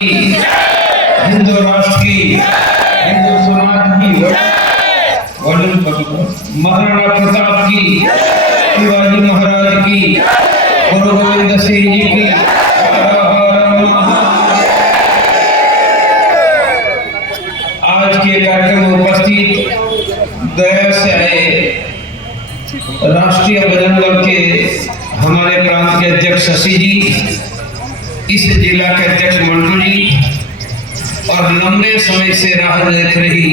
हिंदू राष्ट्र की, हिंदू समाज की, महाराणा प्रताप की, शिवाजी महाराज की, गुरु गोविंद सिंह जी की। आज के कार्यक्रम में उपस्थित गया से आए राष्ट्रीय बजरंग दल के हमारे प्रांत के अध्यक्ष शशि जी, इस जिला के अध्यक्ष मंटू जी और लंबे समय से राह देख रही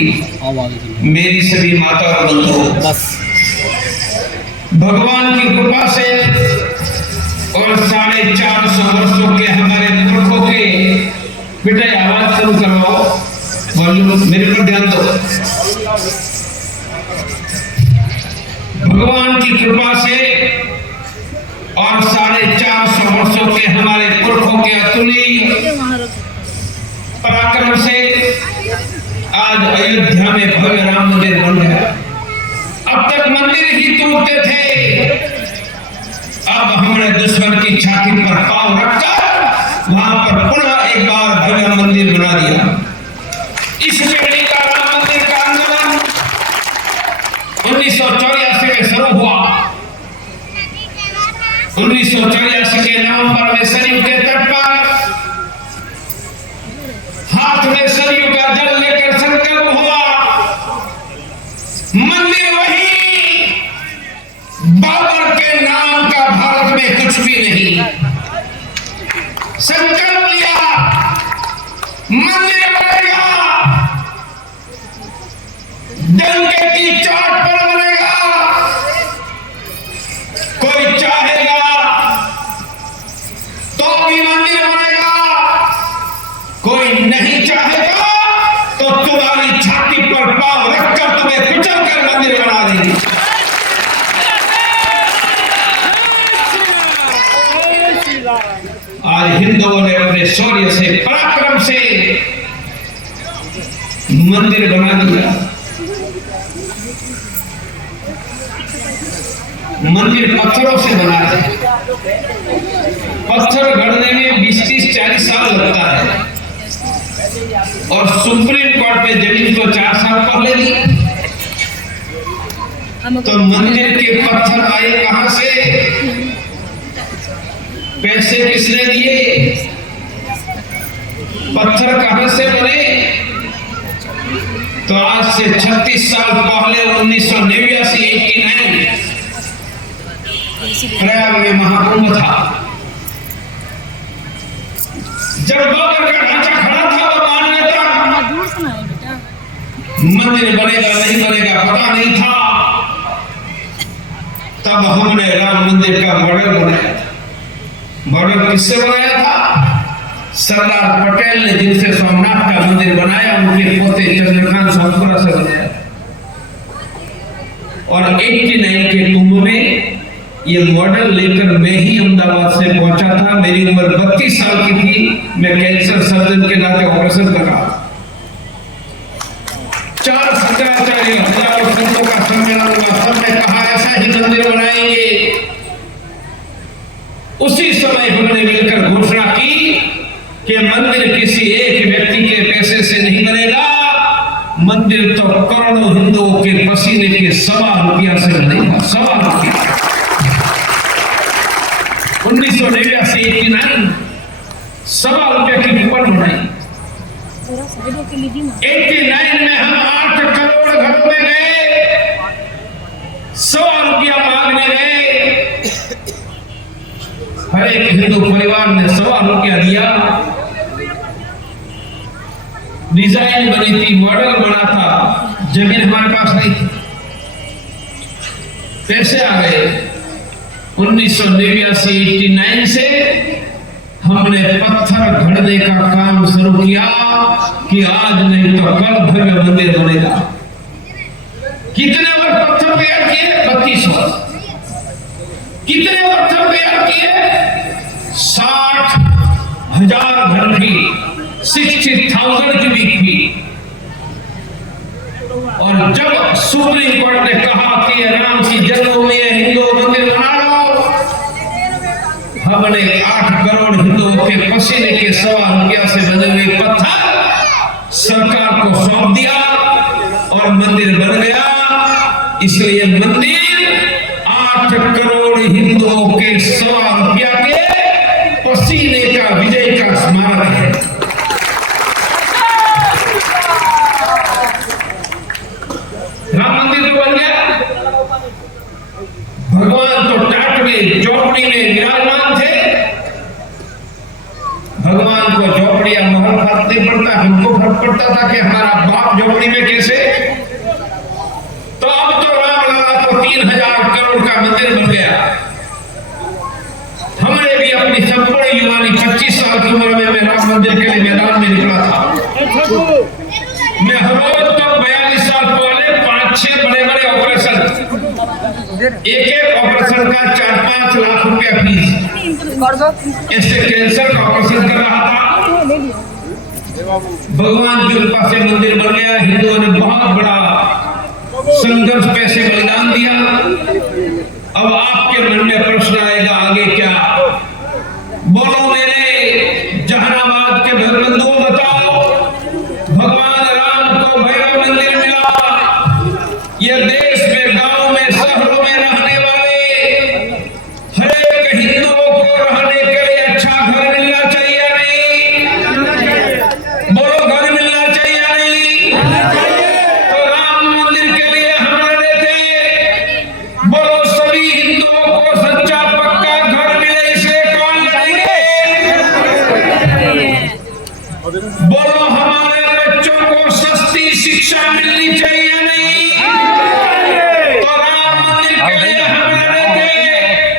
मेरी सभी माता और बंधु, भगवान की कृपा से और 450 वर्षों के हमारे पुरखों के बेटे आवाज शुरू करवाओ, मेरे पर ध्यान दो। भगवान की कृपा से और 450 वर्षों के हमारे पुरखों के अतुल्य पराक्रम से आज अयोध्या में भव्य राम मंदिर बन गया। अब तक मंदिर ही टूटते थे, अब हमने दुश्मन की छाती पर पांव रखकर वहां पर पुनः एक बार भव्य मंदिर बना दिया। इस पीढ़ी का राम मंदिर का आंदोलन 1984 में शुरू हुआ। 1984 के नवंबर में सरयू के तट पर हाथ में सरयू का जल लेकर संकल्प हुआ, मंदिर वही, बाबर के नाम का भारत में कुछ भी नहीं। संकल्प लिया, मंदिर बनेगा, डंके की चोट पर बनेगा। कोई चाहेगा तो भी मंदिर बनेगा, कोई नहीं चाहेगा तो तुम्हारी छाती पर पांव रखकर तुम्हें कुचल कर मंदिर बना देंगे। आज हिंदुओं ने अपने शौर्य से, पराक्रम से मंदिर बना दिया। मंदिर पत्थरों से बना है, पत्थर गढ़ने में 20-30-40 साल लगता है और सुप्रीम कोर्ट पे जमीन को 4 साल पहले दी। तो मंदिर के पत्थर आए कहां से, पैसे किसने दिए, पत्थर कहां से बने? तो आज से 36 साल पहले 1989 प्रयाग में महाकुंभ था। जब बाबर का ढांचा खड़ा था तो मान्यता मंदिर बनेगा नहीं बनेगा पता नहीं था। तब हमने राम मंदिर का मॉडल बनाया। मॉडल किससे बनाया था? सरदार पटेल ने, जिनसे सोमनाथ का मंदिर बनाया, उनके पोते चंद्रकांत सोमपुरा से बनाया। और 89 के कुंभ में ये मॉडल लेकर मैं ही अहमदाबाद से पहुंचा था। मेरी उम्र 32 साल की थी। मैं कैंसर सर्जन के नाते ऑपरेशन कर रहा था। 4 शंकराचार्य, हजारों संतों का सम्मेलन हुआ। सबने कहा ऐसा ही मंदिर बनाएंगे। उसी समय हमने मिलकर घोषणा की कि मंदिर किसी एक व्यक्ति के पैसे से नहीं बनेगा, मंदिर तो करोड़ों हिंदुओं के पसीने के 1.25 रुपया से बनेगा। 1.25 रुपया। 1989 1.25 रुपये की कूपन बनाई। 89 में हम 8 करोड़ घरों में गए, 100 रुपया मांगने गए। हर एक हिंदू परिवार ने 1.25 रुपया दिया। डिजाइन बनी थी, मॉडल बना था, जमीन हमारे पास नहीं थी, पैसे आ गए। 1989 से हमने पत्थर गढ़ने का काम शुरू किया कि आज नहीं तो कल भव्य मंदिर बनेगा। कितने वर्ष पत्थर तैयार किए? 32 वर्ष। कितने पत्थर तैयार किए? 60,000 घन फीट, 60,000 क्यूबिक फीट। और जब सुप्रीम कोर्ट ने कहा कि राम की जन्मभूमि है, हिंदू मंदिर बना लो, हमने 8 करोड़ हिंदुओं के पसीने के 1.25 रुपया से बने हुए इसलिए मंदिर 8 करोड़ हिंदुओं के 1.25 रुपया के पसीने का विजय का स्मारक है। राम मंदिर तो बन गया, भगवान तो टाट में झोपड़ी में विराजमान थे। भगवान को झोपड़ी या महल फर्क नहीं पड़ता, हमको फर्क पड़ता था कि हमारा बाप झोपड़ी में कैसे। तो अब तो रामलला को 3000 करोड़ का मंदिर बन गया। हमने भी अपनी संपूर्ण युवानी 25 साल की उम्र में मैं राम मंदिर के लिए मैदान में निकला था। मैं हर रोज तो 42 साल पहले 5-6 बड़े-बड़े ऑपरेशन, एक ऑपरेशन का 4-5 लाख रुपया फीस, इससे कैंसर का ऑपरेशन कर रहा था। भगवान की कृपा से मंदिर बन गया। हिंदुओं ने बहुत बड़ा संघर्ष, पैसे बलिदान दिया। अब आपके मन में प्रश्न आएगा आगे क्या? बोलो मेरे जहानाबाद के भगवंतों, बताओ भगवान राम को भैरव मंदिर मिला। यह देश में, गांव में, शहरों में रहने वाले हर एक हिंदुओं को रहने के लिए अच्छा घर मिलना चाहिए या नहीं? बोलो घर मिलना चाहिए या नहीं? तो राम मंदिर के लिए हमारे थे। बोलो सभी हिंदुओं को सच्चा पक्का घर मिले, इसे कौन लड़ेंगे? बोलो हमारे बच्चों को सस्ती शिक्षा मिलनी चाहिए या नहीं? तो राम मंदिर के लिए हमारे थे।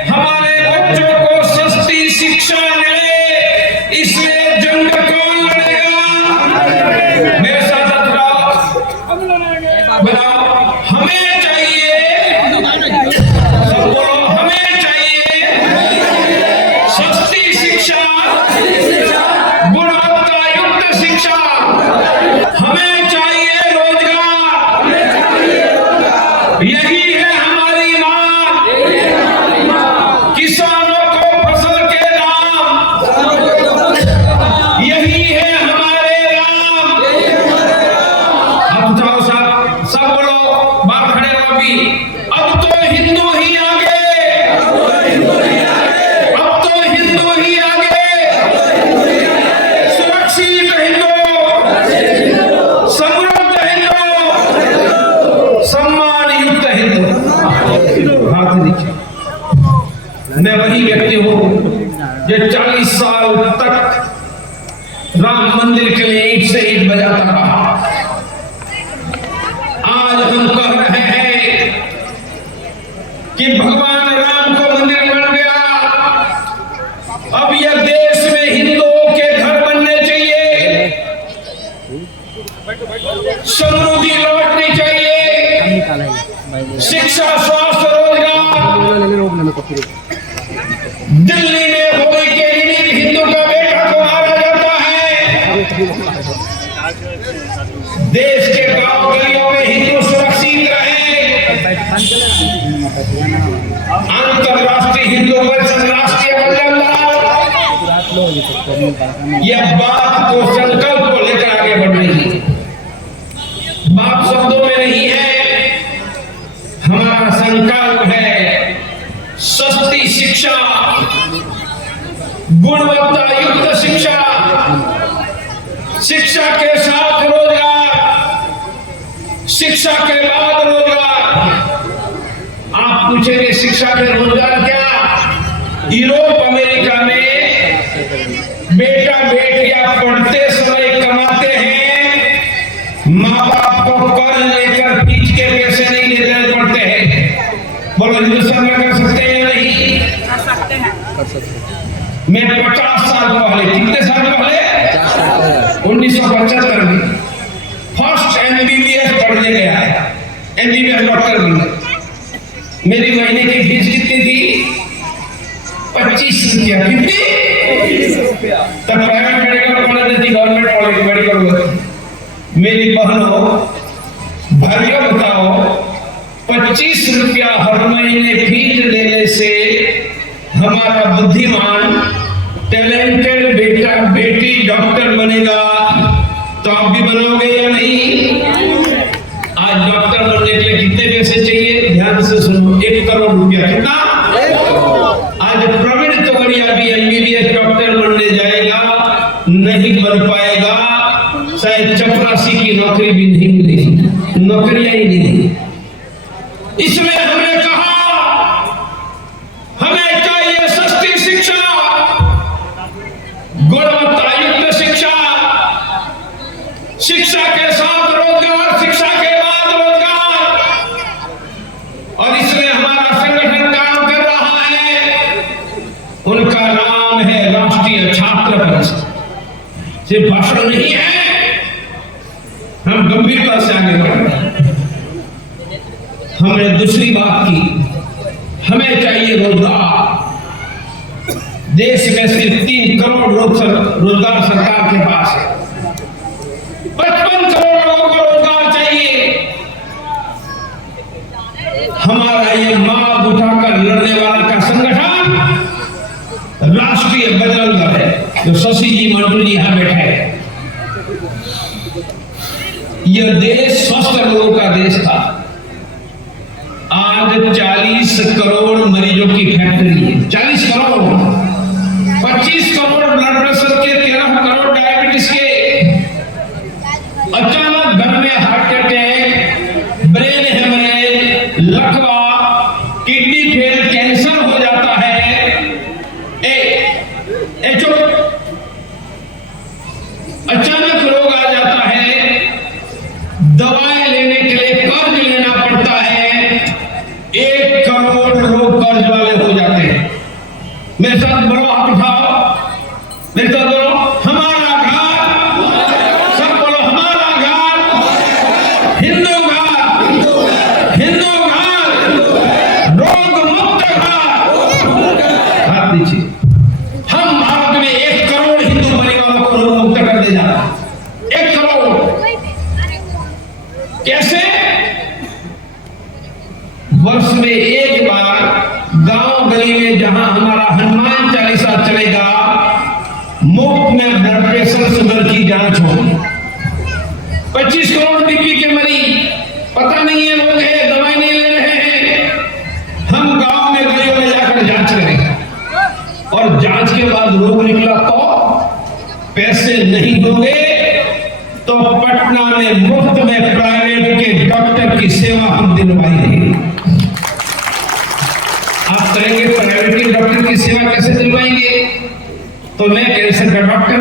हमारे बच्चों को सस्ती शिक्षा मिले, इसलिए जंग कौन लड़ेगा? मेरे साथ बताओ, हमें चाहिए, सब बोलो, हमें चाहिए सस्ती शिक्षा, गुणवत्ता युक्त शिक्षा, हमें चाहिए रोजगार, यही है हमारी मांग। किसानों को फसल के दाम, यही है हमारे राम। अब जाओ साहब, सब बोलो, बात खड़े हो अभी। अब तो हिंदू ही आगे, अब तो हिंदू ही आगे, सुरक्षित हिंदू, समृद्ध हिंदू, सम्मान युक्त हिंदू। हाथ नीचे। मैं वही व्यक्ति हूं जो 40 साल तक राम मंदिर के लिए ईंट से ईंट बजाता रहा। आज हम कह रहे हैं कि भगवान राम को मंदिर बन गया। अब यह देश में हिंदुओं के घर बनने चाहिए, समृद्धि लौटनी चाहिए, शिक्षा, स्वास्थ्य, रोजगार। दिल्ली में होली के दिन हिंदू का बेटा को मारा जाता है। देश के गांव गलियों में हिंदू सुरक्षित रहे। अंतरराष्ट्रीय हिंदू परिषद राष्ट्रीय बन जाता। यह बात को, संकल्प को लेकर आगे बढ़ रही है। बात शब्दों में नहीं है, हमारा संकल्प है सस्ती शिक्षा, गुणवत्ता युक्त शिक्षा, शिक्षा के साथ रोजगार, शिक्षा के बाद रोजगार। आप पूछेंगे शिक्षा के रोजगार क्या? यूरोप अमेरिका में बेटा बेटियां पढ़ते समय कमाते हैं, माँ बाप को कर्ज लेकर खींच के पैसे नहीं देने पड़ते हैं। बोलो हिंदुस्तान में कर सकते हैं या नहीं? कर सकते हैं। मैं 50 साल पहले, कितने साल पहले? 1975 में फर्स्ट MBBS पढ़ने गया है, MBBS डॉक्टर बन। मेरी महीने की फीस कितनी थी? 25 रुपया। कितनी? 25 रुपया। तब प्राइवेट मेडिकल कॉलेज थी, गवर्नमेंट कॉलेज मेडिकल। मेरी बहनों भाइयों बताओ, 25 रुपया हर महीने फीस देने से हमारा बुद्धिमान टैलेंटेड बेटा बेटी डॉक्टर बनेगा, तो आप भी बनोगे या नहीं? आज डॉक्टर बनने के लिए कितने पैसे चाहिए? करोड़ रुपया। कितना? आज प्रवीण तोगड़िया भी एमबीबीएस डॉक्टर बनने जाएगा, नहीं बन पाएगा, शायद चपरासी की नौकरी भी नहीं मिलेगी, नौकरियां ही नहीं। इसलिए हमने कहा हमें चाहिए सस्ती शिक्षा, गुणवत्तायुक्त शिक्षा, शिक्षा के साथ रोजगार, शिक्षा के बाद रोजगार। और इसमें हमारा संगठन काम कर रहा है, उनका नाम है राष्ट्रीय छात्र परिषद। सिर्फ भाषण नहीं है, हम गंभीरता से आगे बढ़ रहे हैं। हमने दूसरी बात की, हमें चाहिए रोजगार। देश में सिर्फ 3 करोड़ रोजगार सरकार के पास है, 55 करोड़ लोगों को रोजगार चाहिए। हमारा ये मांग उठाकर लड़ने वाला का संगठन राष्ट्रीय बजरंग दल है, जो शशि जी मंटू जी यहां बैठे हैं। यह देश स्वस्थ लोगों का देश था, आज 40 करोड़ मरीजों की फैक्ट्री है। 40 करोड़, 25 करोड़ ब्लड प्रेशर के, 13 करोड़ डायबिटीज के। अचानक घर में हार्ट अटैक, ब्रेन हेमरेज, लकवा, किडनी फेल, कैंसर हो जाता है। अचानक रोग आ जाता है, दवाएं लेने के लिए कर्ज लेना पड़ता है। 1 करोड़ लोग कर्ज वाले हो जाते हैं। मेरे साथ बड़ो, हाथ उठाओ, मेरे साथ बोलो हमारा घर, सब बोलो हमारा घर, हिंदू घर, हिंदू घर, रोग मुक्त घर। हाथ दीजिए। हम भारत में 1 करोड़ हिंदू परिवारों को रोग मुक्त कर दे जा रहा है। 1 करोड़। कैसे? वर्ष में एक बार गांव गली में जहां हमारा हनुमान चालीसा चलेगा, मुफ्त में ब्लड प्रेशर शुगर की जांच होगी। 25 करोड़ बीपी के मरीज, पता नहीं है लोग हैं, दवाई नहीं ले रहे हैं। हम गांव में गलियों में जाकर जांच करेंगे, और जांच के बाद रोग निकला तो पैसे नहीं दोगे तो पटना में मुफ्त में प्राइवेट के डॉक्टर की सेवा हम दिलवाई देंगे। आप कहेंगे प्राइवेट के डॉक्टर की सेवा कैसे दिलवाएंगे? तो मैं कैंसर का डॉक्टर,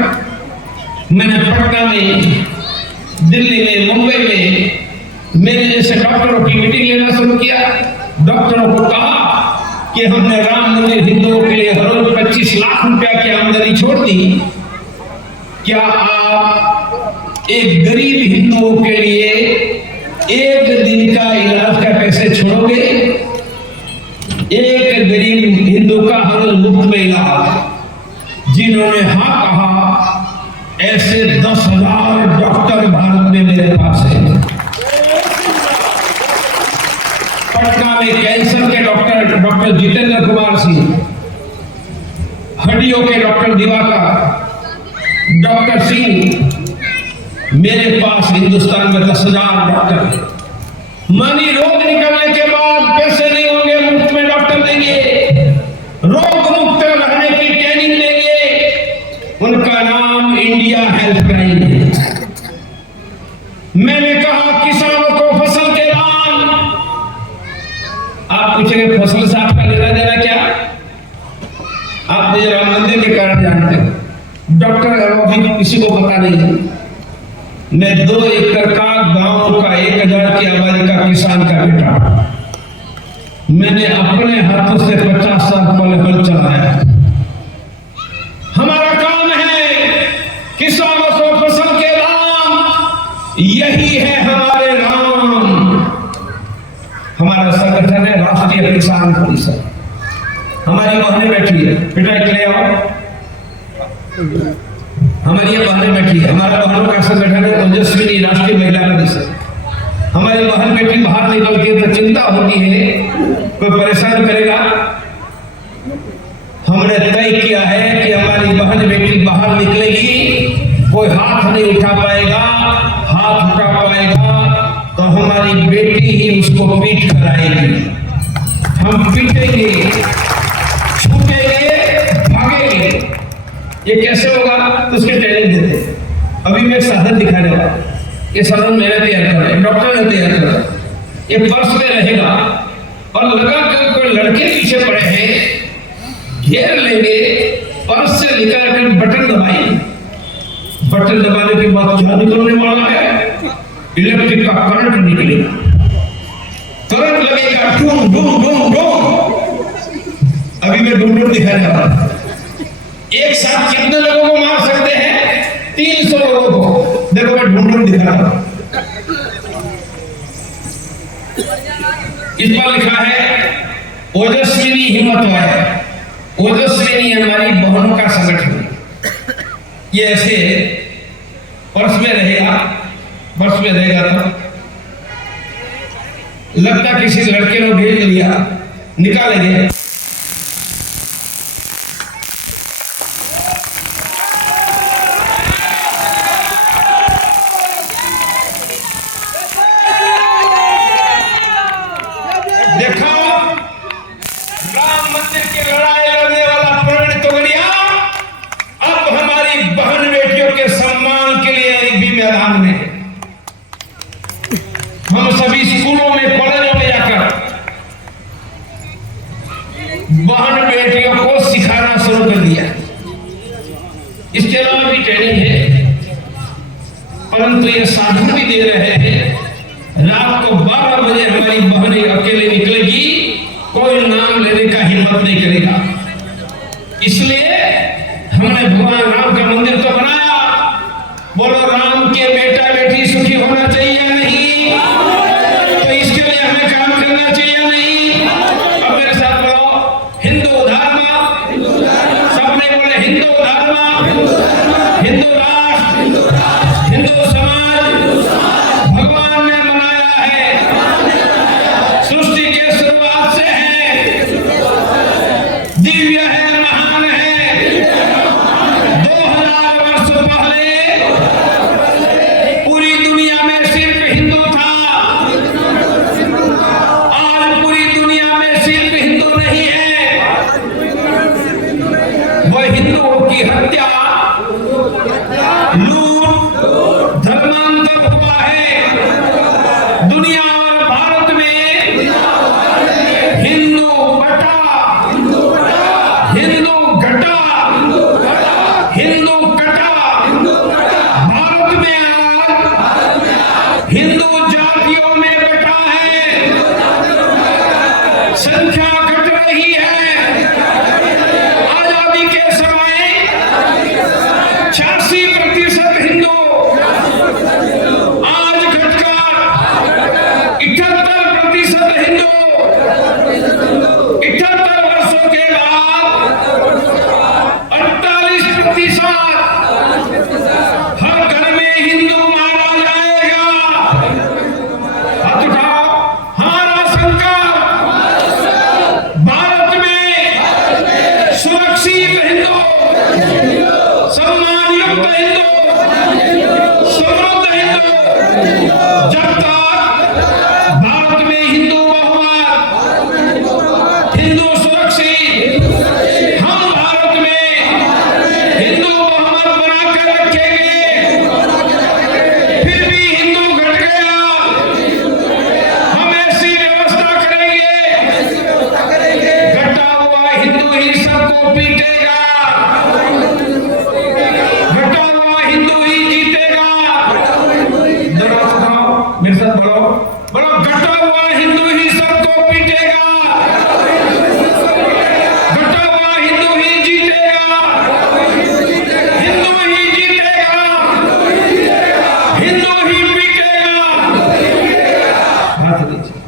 मैंने पटना में, दिल्ली में, मुंबई में मेरे जैसे डॉक्टरों की मीटिंग लेना शुरू किया। डॉक्टरों को कहा कि हमने राम मंदिर हिंदुओं के लिए हर रोज 25 लाख रुपया की आमदनी छोड़ दी, क्या आप एक गरीब हिंदुओं के लिए 1 दिन का इलाज का पैसे छोड़ोगे? एक गरीब हिंदू का हर रोज मुफ्त में इलाज। जिन्होंने हाँ कहा, ऐसे 10,000 डॉक्टर भारत में मेरे पास है। पटना में कैंसर के डॉक्टर जितेंद्र कुमार सिंह, हड्डियों के डॉक्टर दिवाकर, डॉक्टर सिंह, मेरे पास हिंदुस्तान में 10,000 डॉक्टर। मानी रोग निकलने के बाद पैसे नहीं होंगे, मुफ्त में डॉक्टर देंगे, रोग मुक्त रहने की ट्रेनिंग देंगे। उनका नाम इंडिया हेल्पलाइन है। मैंने कहा किसानों को फसल के दाम। आप पूछेंगे फसल से आपका लेना देना क्या? आप राम मंदिर के कारण जानते हो, डॉक्टर अभी किसी को पता नहीं है। मैं 2 एकड़ का गांव का 1000 की आबादी का किसान का बेटा, मैंने अपने हाथों से 50 साल पहले हल चलाया। हमारा काम है किसानों को फसल के दाम, यही है हमारे नाम। हमारा संगठन है राष्ट्रीय किसान परिषद। हमारी बहनें बैठी है, बेटा ले आओ। हमारी ये बहनें बैठी है, हमारा बहनों का संगठन है ओजस्विनी राष्ट्रीय महिला परिषद। हमारी बहन बेटी बाहर निकलती है तो चिंता होती है, कोई परेशान करेगा। हमने तय किया है कि हमारी बहन बेटी बाहर निकलेगी, कोई हाथ नहीं उठा पाएगा। हाथ उठा पाएगा तो हमारी बेटी ही उसको पीट कर आएगी। हम पीटेंगे, छूटेंगे, भागेंगे। ये कैसे होगा? तो उसके ट्रेनिंग देते। अभी मैं एक साधन दिखाने वाला, ये साधन मैंने तैयार करा है, डॉक्टर ने तैयार करा। ये पर्स में रहेगा और लगा कर कोई लड़के पीछे पड़े हैं, घेर लेंगे, पर्स से निकाल कर बटन दबाएंगे। बटन दबाने के बाद क्या निकलने वाला है? इलेक्ट्रिक का करंट निकलेगा, करंट लगेगा, डूम डूम डूम डूम। अभी मैं डूम डूम दिखाने वाला। एक साथ कितने लोगों को मार सकते हैं? 300 लोगों को। देखो मैं डूम डूम दिखा रहा हूं। इस पर लिखा है ओजस्विनी हिम्मत है। ओजस्विनी हमारी बहनों का संगठन। ये ऐसे पर्स में रहेगा, पर्स में रहेगा तो लगता किसी लड़के ने भेज लिया, निकालेंगे। देखो राम मंदिर की लड़ाई लड़ने वाला प्रण तोगड़िया अब हमारी बहन बेटियों के सम्मान के लिए भी मैदान में। हम सभी स्कूलों में, कॉलेजों में जाकर बहन बेटियों को सिखाना शुरू कर दिया। इसके अलावा भी ट्रेनिंग है, परंतु ये साधन भी दे रहे हैं। रात को 12 बजे हमारी बहनें अकेले निकलेगी, कोई नाम लेने का हिम्मत नहीं करेगा। इसलिए हमने भगवान राम का मंदिर तो बनाया। बोलो राम के बेटा बेटी सुखी होना चाहिए या नहीं? तो इसके लिए हमें काम करना चाहिए या नहीं? अब मेरे साथ बोलो हिंदू धर्म, सबने बोले हिंदू धर्म, हिंदू राष्ट्र, हिंदू समाज भगवान ने बनाया है। सृष्टि के शुरुआत से है, दिव्य है, महान है। 2000 वर्ष पहले पूरी दुनिया में सिर्फ हिंदू था। आज पूरी दुनिया में सिर्फ हिंदू नहीं है, वह हिंदुओं की हत्या, लूट, धर्मांतर हुआ है। दुनिया और भारत में हिंदू बटा, हिंदू घटा, हिंदू कटा। भारत में आज हिंदू जातियों में बटा है, संख्या घट रही है। आजादी के समय 86% हिंदू, आज घटकर 78% हिंदू। 78 वर्षों के बाद 48% हर घर में हिंदू मारा जाएगा। हाथ उठाओ। हमारा संकल्प भारत में सुरक्षित हिंदू, सम्मानयुक्त हिंदू, समृद्ध हिंदू। जब तक भारत में हिंदू बहुमत, हिंदू सुरक्षित, हम भारत में हिंदू बहुमत बनाकर रखेंगे। फिर भी हिंदू घट गया, हम ऐसी व्यवस्था करेंगे, घटा हुआ हिंदू ही सबको पीटेगा, घटा हुआ हिंदू ही जीतेगा। जरा सुनाओ, मेरे साथ बोलो, बोलो घटा हुआ हिंदू ही सबको पीटेगा, घटा हुआ हिंदू ही जीतेगा, हिंदू ही जीतेगा, हिंदू ही पीटेगा। हाथ दीजिए।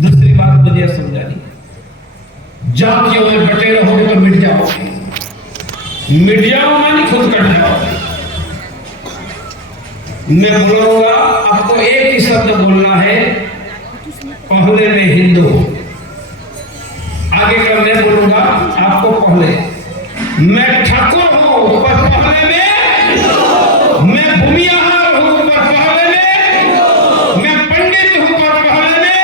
दूसरी बात मुझे समझानी, जातियों में बटे रहोगे तो मिट जाओगे। मिट जाओ मानी खुद कट जाओगे। मैं बोलूंगा, आपको एक ही शब्द बोलना है, पहले में हिंदू। आगे का मैं बोलूंगा आपको पहले। मैं ठाकुर हूं पर पहले में, मैं भूमिहार हूं पर पहले में, मैं पंडित हूं पर पहले में,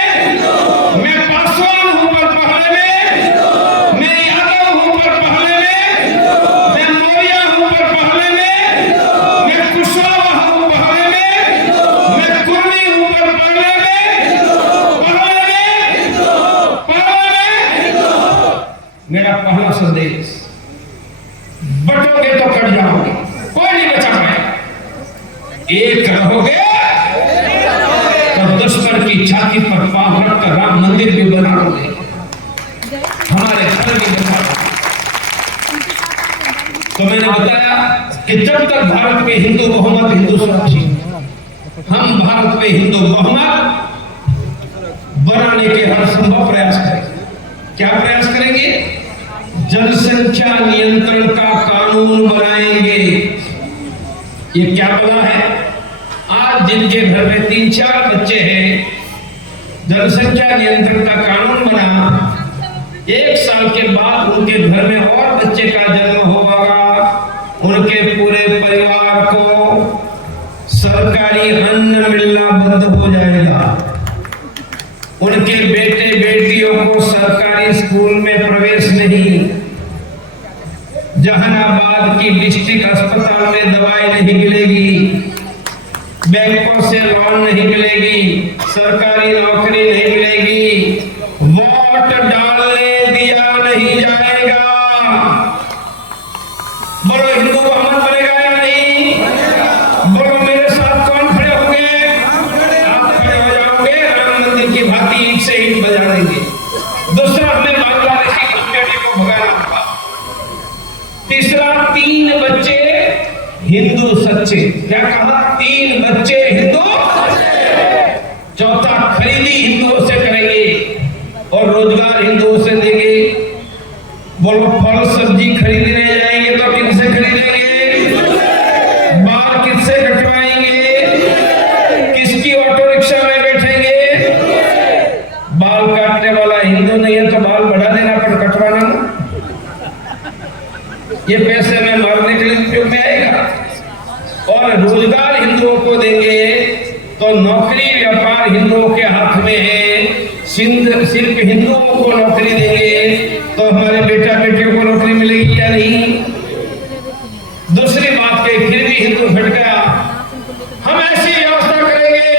मैं पासवान हूं पर एक रहोगे तो दुश्मन की छाती पर पांव रखकर राम मंदिर भी बना लोगे, हमारे घर भी बना लोगे। तो मैंने बताया कि जब तक भारत में हिंदू बहुमत, हिंदू सुरक्षित, हम भारत में हिंदू बहुमत बनाने के हर संभव प्रयास करेंगे। क्या प्रयास करेंगे? जनसंख्या नियंत्रण का कानून बनाएंगे। ये क्या बना है? आज जिनके घर में 3-4 बच्चे हैं, जनसंख्या नियंत्रण का कानून बना, 1 साल के बाद उनके घर में और बच्चे का जन्म होगा, उनके पूरे परिवार को सरकारी अन्न मिलना बंद हो जाएगा, उनके बेटे बेटियों को सरकारी स्कूल में प्रवेश नहीं, जहानाबाद की डिस्ट्रिक्ट अस्पताल में दवाई नहीं मिलेगी, बैंकों से लोन नहीं मिलेगी, सरकारी नौकरी नहीं मिलेगी, वोट डालने दिया नहीं जाएगा। बोलो हिंदू बहुमत बनेगा या नहीं? बोलो मेरे साथ कौन खड़े होंगे? आप खड़े हो जाओगे, राम मंदिर की भांति ईंट से ईंट बजा देंगे। दूसरा, हमें बांग्लादेशी घुसपैठियों को भगाना होगा। तीसरा, 3 बच्चे हिंदू सच्चे। क्या कहा? 3 बच्चे हिंदू। चौथा, खरीदी हिंदुओं से करेंगे और रोजगार हिंदुओं से देंगे। बोलो फल सब्जी खरीदने जाएंगे तो किनसे खरीदेंगे? बाल किससे कटवाएंगे? किसकी ऑटो रिक्शा में बैठेंगे? बाल काटने वाला हिंदू नहीं है तो बाल बढ़ा देना पर कटवाना ना। ये पैसे में मारने के लिए उपयोग में आएगा। और रोजगार हिंदुओं को देंगे तो नौकरी व्यापार हिंदुओं के हाथ में है। सिर्फ हिंदुओं को नौकरी देंगे तो हमारे बेटा बेटियों को नौकरी मिलेगी या नहीं? दूसरी बात के फिर भी हिंदू फट गया। हम ऐसी व्यवस्था करेंगे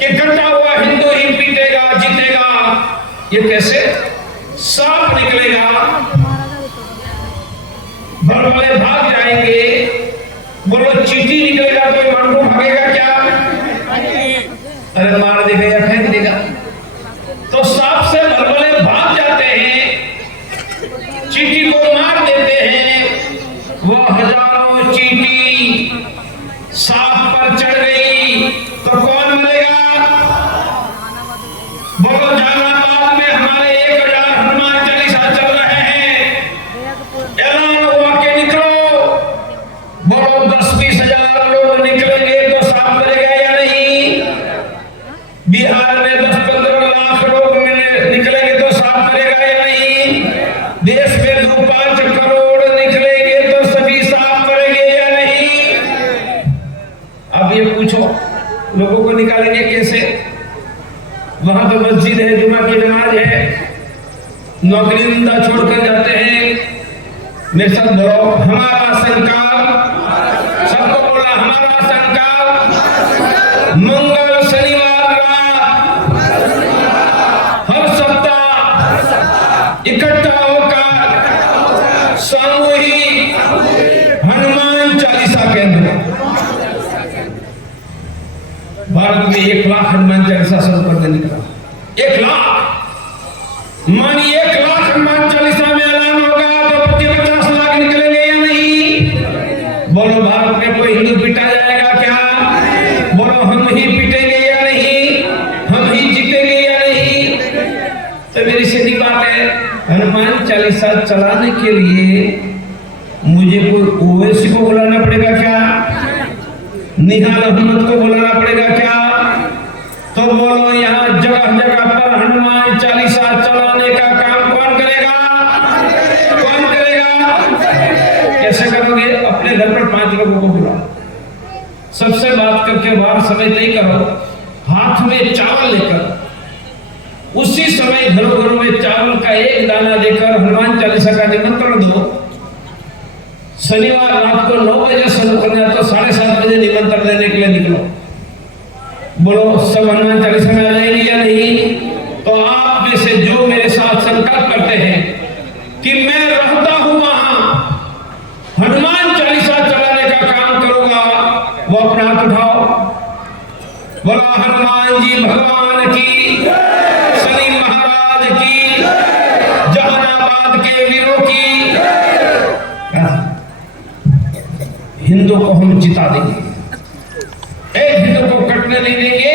कि कटा हुआ हिंदू ही पीटेगा, जीतेगा। ये कैसे? सांप निकलेगा, घर वाले भाग जाएंगे। बोलो चींटी निकलेगा तो मांडू भागेगा क्या? अरे मार देगा या फेंक देगा। तो सांप से घर वाले भाग जाते हैं, चींटी को मार देते हैं। वो हजारों चींटी सांप पर चढ़ गई तो कौन मरेगा? बोलो जहानाबाद में हमारे 1000 हनुमान चालीसा चल रहे हैं, ऐलान हुआ कि निकलो। बोलो 10-20 हजार लोग निकलेंगे तो सांप मरेगा या नहीं? बिहार में 10-15 लाख लोग निकलेंगे तो सांप मरेगा या नहीं? देश में 2-5 करोड़ निकलेंगे तो सभी सांप मरेंगे या नहीं? अब ये पूछो लोगों को निकालेंगे कैसे? वहां तो मस्जिद है, जुमा की नमाज है, नौकरी धंधा छोड़कर जाते हैं। मेरे साथ बोलो हमारा संकल्प, सबको बोला हमारा संकल्प, मंगल शनिवार रात हर सप्ताह इकट्ठा होकर सामूहिक हनुमान चालीसा केंद्र। भारत में 1 लाख हनुमान चालीसा शुरू करने निकला। 1 लाख मानिए 1 लाख हनुमान चालीसा में ऐलान होगा तो 50 लाख निकलेंगे या नहीं? बोलो भारत में कोई हिंदू पिटा जाएगा क्या? बोलो हम ही पिटेंगे या नहीं? हम ही जीतेंगे या नहीं? तो मेरी सीधी बात है, हनुमान चालीसा चलाने के लिए मुझे कोई ओवैसी को बुलाना पड़ेगा क्या? निहाल अहमद को बुलाना पड़ेगा क्या? तो बोलो यहाँ जगह जगह पर हनुमान चालीसा चलाने का काम कौन करेगा? कौन करेगा? कैसे करोगे? अपने घर पर 5 लोगों को बुलाओ, सबसे बात करके बाहर समय नहीं करो, हाथ में चावल लेकर उसी समय घरों घरों में चावल का 1 दाना देकर हनुमान चालीसा का निमंत्रण दो। शनिवार रात को 9 बजे शुरू करना तो 7:30 बजे निमंत्रण देने के लिए निकलो। बोलो सब हनुमान चालीसा में आ जाएंगे या नहीं? तो आप में से जो मेरे साथ संकल्प करते हैं कि मैं रहता हूं वहां हनुमान चालीसा चलाने का काम करूंगा, वो अपना हाथ उठाओ। बोला हनुमान जी भगवान की, सलीम महाराज की, जहानाबाद के वीरों की। हिंदू को हम जिता देंगे, एक हिंदू को कटने नहीं देंगे।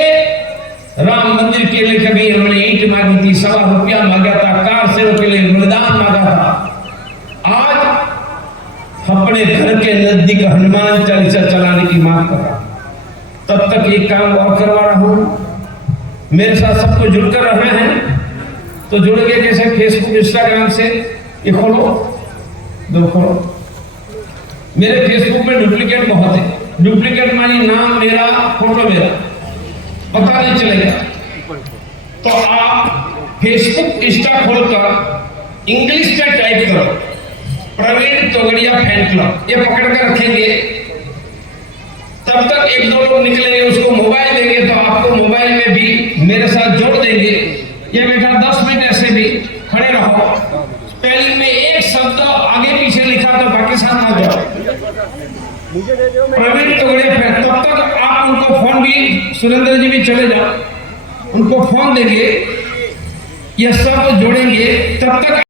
राम मंदिर के लिए कभी हमने ईंट मांगी थी, ₹1.25 मांगा था, कार सेवा के लिए बलिदान मांगा था। आज अपने घर के नजदीक हनुमान चालीसा चलाने की मांग कर रहा। तब तक एक काम और करवा रहा हूं, मेरे साथ सबको जुड़कर रहे हैं तो जुड़ गए कैसे? फेसबुक इंस्टाग्राम से ये खोलो, दो खोलो। मेरे फेसबुक में डुप्लीकेट बहुत है। डुप्लीकेट मानी नाम मेरा, फोटो मेरा, पता नहीं चलेगा। तो आप फेसबुक इंस्टा खोलकर इंग्लिश में टाइप करो प्रवीण तोगड़िया फैन क्लब, ये पकड़ कर रखेंगे। तब तक एक दो लोग निकलेंगे, उसको मोबाइल देंगे तो आपको मोबाइल में भी मेरे साथ जोड़ देंगे। ये बेटा 10 मिनट ऐसे भी खड़े रहो, स्पेलिंग में एक शब्द आगे पीछे लिखा तो पाकिस्तान ना जाओ, प्रवीण तोगड़िया फैन। तब तक आप उनको फोन भी, सुरेंद्र जी भी चले जाओ, उनको फोन देंगे, ये सब जोड़ेंगे। तब तक